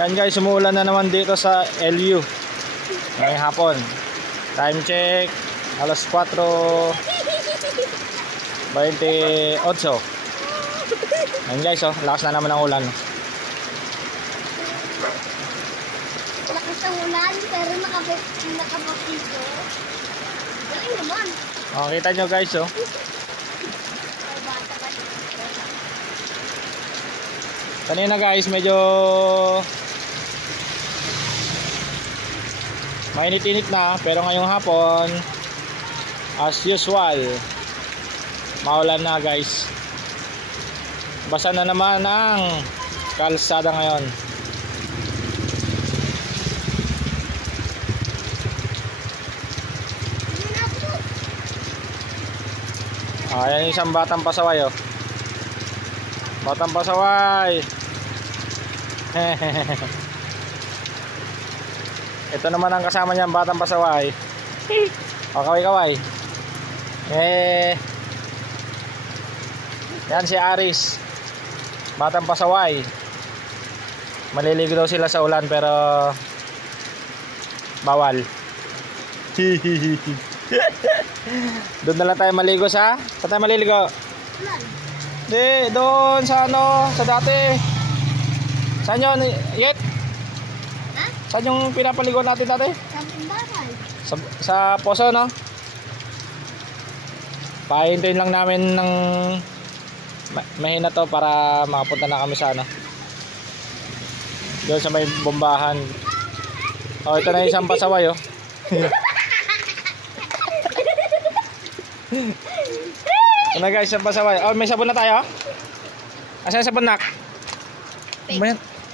Yan guys, umuulan na naman dito sa LU ngayong hapon. Time check, alas 4:28. Yan guys, oh, lakas na naman ang ulan. Lakas ng ulan, pero nakabakito. Galing naman. Oh, kita nyo guys, oh. Kanina guys, medyo mainit-init na, pero ngayong hapon as usual maulan na guys. Basa na naman ang kalsada ngayon. Ayan yung isang batang pasaway, oh. Batang pasaway. Ito naman ang kasama niya, batang pasaway. O, kaway-kaway. Yan si Aris, batang pasaway. Maliligo daw sila sa ulan pero bawal. Doon na lang tayo maligo sa? Saan tayo maliligo? Di, doon sa ano, sa dati. Saan yun? Yet? Ha? Saan yung pinapaligo natin dati? Sa bahay. Sa poso, no? Pahintuin lang namin ng mahina to para makapunta na kami sa ano, doon sa may bombahan. Oh, ito na isang pasaway, oh. Ito na guys, isang pasaway. Oh, may sabon na tayo. Asan yung sabon, nak?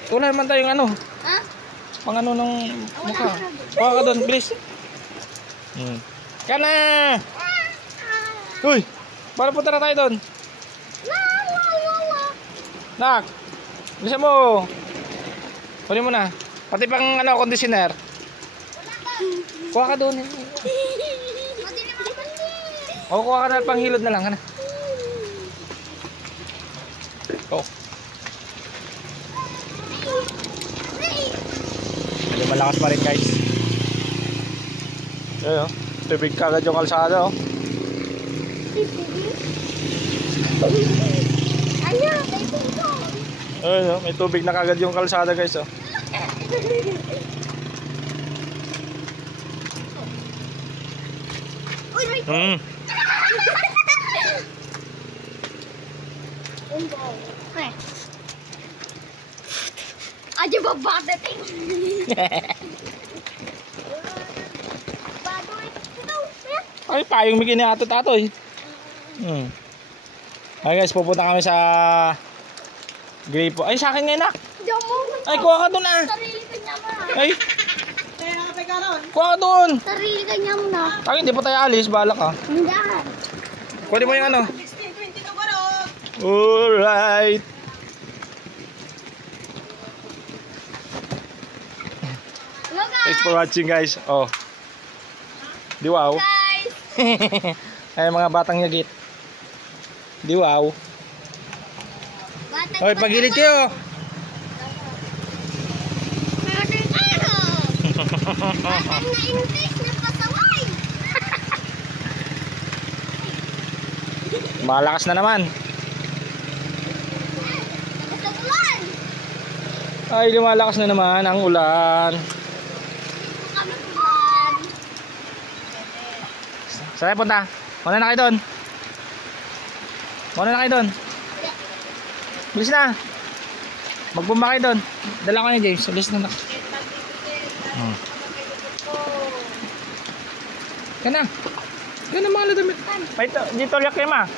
Wala naman tayong ano. Ha? Pang ano ng mukha. Kuha ka doon, please. Kana! Uy! Para punta na tayo doon. Nak! Bilisan mo! Kunin mo na. Pati pang ano, conditioner. Kuha ka doon. O, kuha ka na pang hilod na lang. Kana. Oh. Hindi malakas pa rin guys. Ayun, oh. Tubig kagad yung kalsada, oh. Ayun, oh. May tubig na kagad yung kalsada guys, oh. Aja babate ting. Ay, payong may kiniatot-atoy. Ay guys, pupunta kami sa gripo. Ay, sa akin ngayon, nak. Ay, kuha ka doon, ah. Sarili ka niya mo. Ay, kuha ka doon. Sarili ka niya mo na. Ay, hindi pa tayo alis, bahala ka. Hindi. Kunin mo yung ano. Alright. Hello guys. Thanks for watching guys. Oh. Di wow. Guys. Ay, mga batang yagit. Di wow. Hoy, pagilid kayo. Batang na English na pasaway. Malakas na naman. Ulan. Ay, lumalakas na naman ang ulan. Kami ulan. Saan tayo punta? Muna na kayo doon. Muna na kayo doon. Bilis na. Magbumba kayo doon. Dala ko niya, James. Bilis na. Kaya na. Kaya na mga damit. May dito liyak kayo, ma.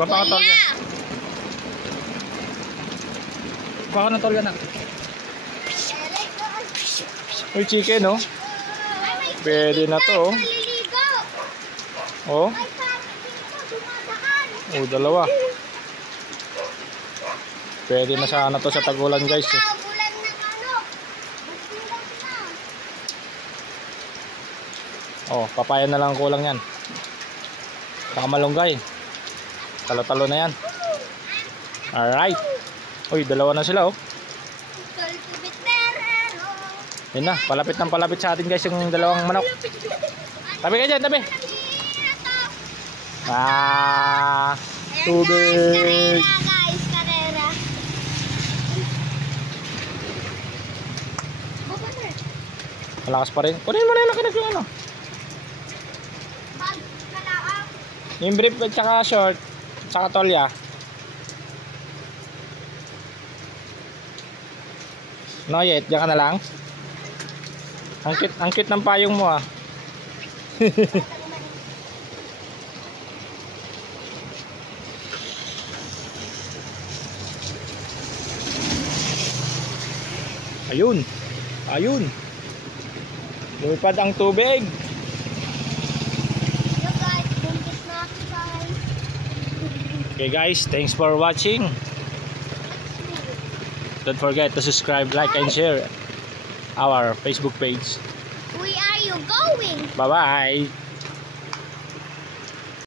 Kuha pa ka tolga. Kuha ka ng tolga, na. Uy, chicken, oh. Pwede na to, oh. Oh. Oh, dalawa. Pwede na sana to sa tagulan guys. Oh, papaya na lang kulang yan. Saka malunggay. Talo-talo na yan. Alright. Uy, dalawa na sila, oh. Yun na, palapit ng palapit sa atin guys yung dalawang manok. Tabi ka dyan, tabi. Ah, tubig. Karera guys, karera. Malakas pa rin. Kunin mo na yung nakinig yung ano. Bag, kalaang. Yung brief at saka short. At saka tolya. No yet, diyan ka na lang. Ang cute ng payong mo ah. Ayun. Ayun. Lumipad ang tubig. Yo guys, buntis na ako guys. Okay guys, thanks for watching. Don't forget to subscribe, like, and share our Facebook page. Where are you going? Bye-bye.